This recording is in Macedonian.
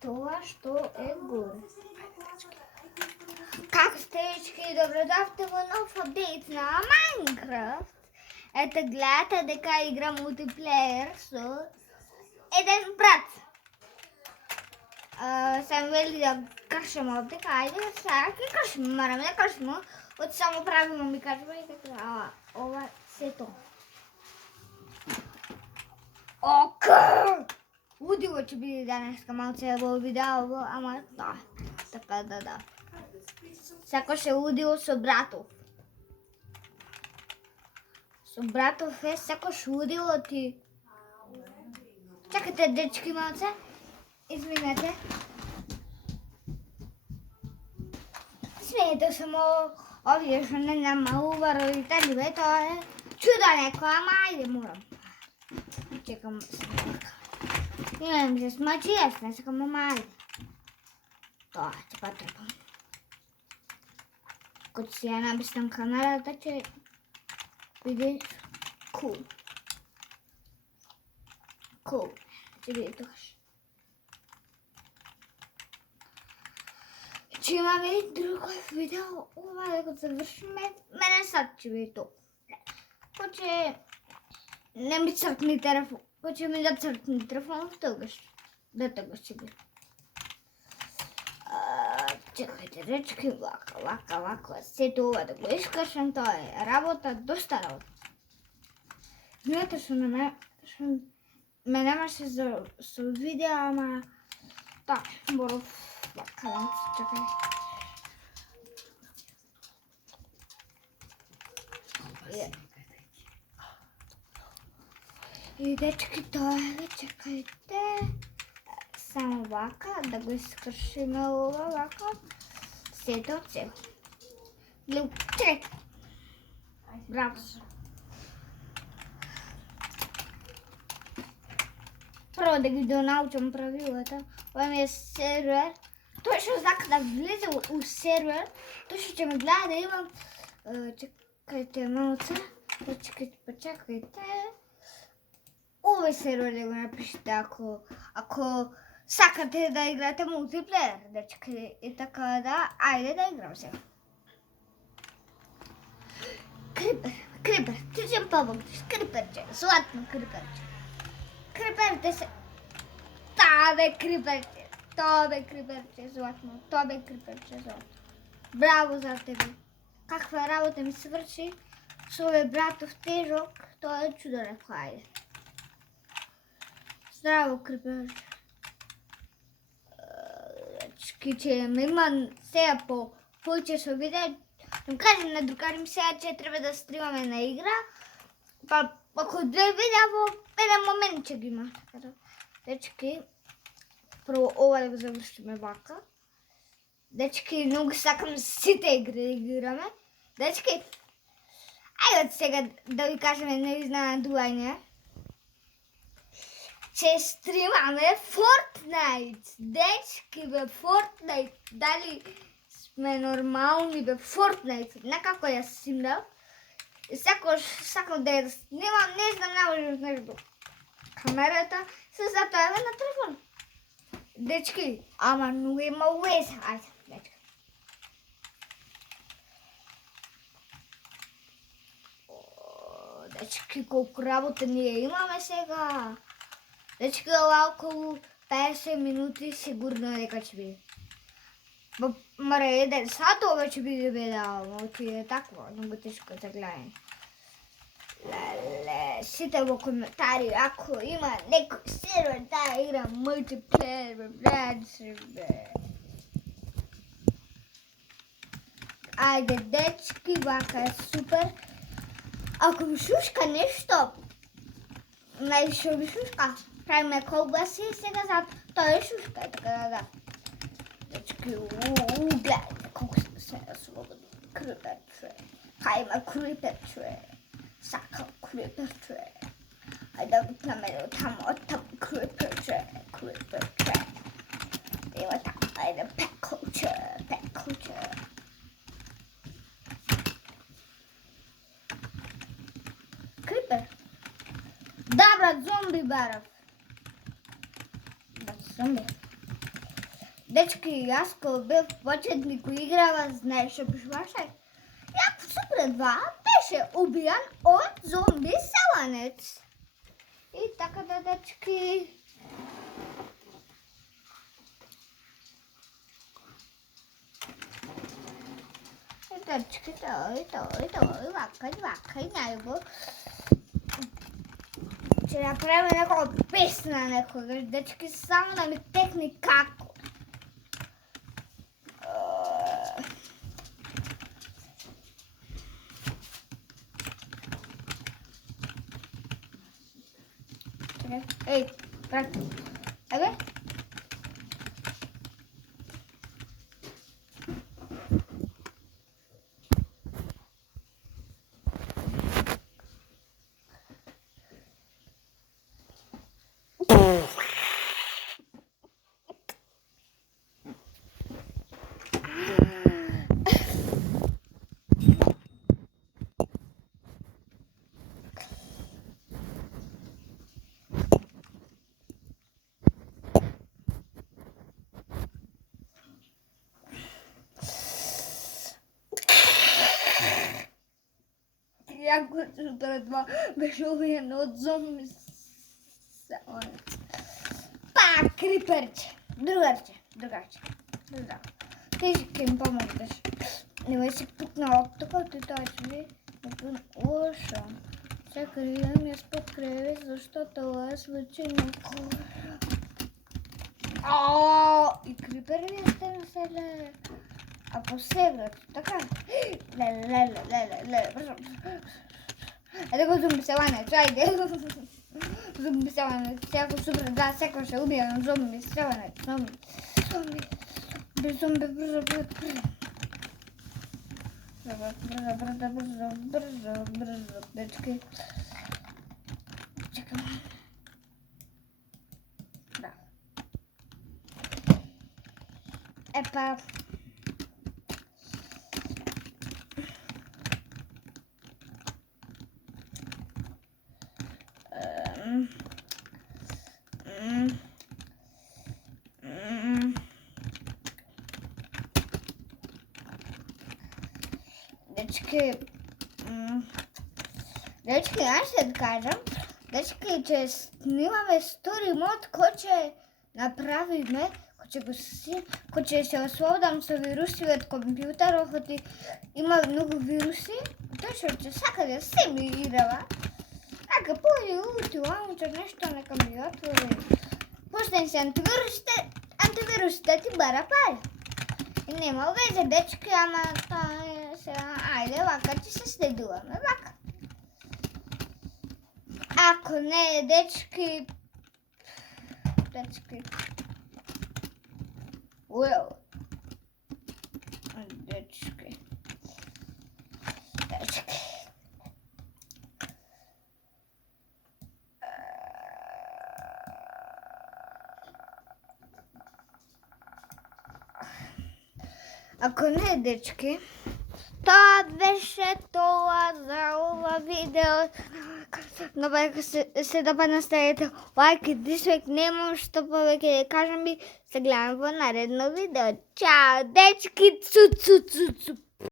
то, что е горе. Как стрелички, добродавте во нов апдейт на Майнкрафт. Ете гледате дека игра мултиплеер со еден брат. Сам вели да кршимо дека, ајде сега ќе кршимо, мораме да кршимо. Од само правилно ми кажува и така, ова се то. Ока! Лудиво ќе биде денеска малце во видео, ама да, така да. Сакаше лудиво со братов. Со братов е сакаш лудиво ти. Чакайте, дечки малце. Извинете. Смеете само овие што не намалува родители, бе, тоа е чудо некоја, ама ајде морам. Чекам снимка. Имам се смачи, јас не сакам, ама ајде. Тоа ќе потребам. Кога си ја написнам камерата, ќе биде cool. Cool. Ќе биде тогаш. Че имаме и друго видео, ова дека завршиме, мене сад ќе биде тоа. Поче не ми цркни телефон, поче ми да цркни телефон, тогаш ќе биде. Чекайте, речки, вака, сето ова да го искашам, тоа е работа, доста работа. Знаете што ме немаше со видео, ама така, боров вака, чекай. И дечки, тоа е, чекайте. Само вака, да го искршиме ова вака. Сето цел. Гледа, чекай. Браво. Прво да ги донаучам правилата. Ова ми е сервер. Тој што сака да влезе у сервер, тој што ќе ме гледа да имам... Чекайте малце. Почекайте. Овој сервер да го напишете ако сакате да играте мултиплеер, дечки, и така да, ајде да играм сега. Крипер, ти ќе ми помогнеш, криперче, златно криперче. Криперче се... Тоа бе криперче, златно, тоа бе криперче, златно. Браво за тебе. Каква работа ми сврши, со овој братов тежок, тоа е чудо реко, ајде. Здраво, криперче. Ќе ме има сега повеќе со видео. Им кажем на другари ми сега че треба да стримаме на игра. Па ако 2 видеа во еден момент ќе ги има. Дечки, прво ова да го завршиме вака. Дечки, многу сакам сите игри да играме. Дечки, ајде сега да ви кажеме неизненадување. Че стримаме Fortnite. Дечки, бе, Fortnite. Дали сме нормални, бе, Fortnite. Некако ја симнал. И секој сакам да ја снимам, не знам, наложиш нешто. Камерата се затоеме на телефон. Дечки, ама многу има уез. Ајде, дечки. Дечки, колку работа ние имаме сега. Дечки, ова околу 50 минути сигурно дека ќе биде. Мора еден сат ова ќе биде видео, оти е такво, многу тешко за гледање. Леле, сите во коментари, ако има некој сервер да игра мултиплеер, бе, браце, бе. Ајде, дечки, вака е супер. Ако ми шушка нешто, најшо ми шушка, правиме колбаси сега зад, тоа е шушка, така да. Дечки, гледайте колко сме сега слободни. Криперче, хајма криперче, сакам криперче. Ајде викнаме до тамо, криперче. Има тамо, ајде пеколче. Крипер. Да, брат, зомби барав. zombie. Dečki, Jasko byl v početníku, igrava, znaš što biš vaše? Jak v Super 2 beše ubijan od zombi savanec. I tako da, dečki... Dečki, to, vakaj, najbolj. Če napravim nekog pisna nekoga, dečki, samo da mi tekni kako. Ej, prati. Ajde. Jako Super 2 beše ubijen od zombi savanec. Pa, Creeperče, drugarče. Ti kim pomogneš. Nemoj si puknuo, tako ti tačni. Oša. Čekaj, imam jaz pod krevet, zašto to vas većina kora. I Creeper jeste na sebe. A posebrat, така. Леле, brzo. Ajde go zombi savanec, ajde. Zombi savanec, jako Super 2, seko se ubijam, zombi savanec, zombi, brzo. Brzo, dečki. Čekam. Da. E pa... Dečki, ja še kažem, dečki, če snimame story mod, ko će napravime, ko će se osvobodam sa virusi od kompjutera, hoti ima mnogo virusi, to će svaka da se mi igrava. Neka pođe uti u launcher, nešto neka mi otvori. Pustim se antivirus da ti bara pare. I nema veze, dečki, ama to se, ajde, ovaka će se sleduvame, ovaka. Ako ne, dečki, dečki. Ako ne, dečki, to беше това за ова видео. Но ако се допадна, ставете лайк и дисвек. Немам што повеќе да кажам, и се гледам во наредно видео. Чао, дечки, цу.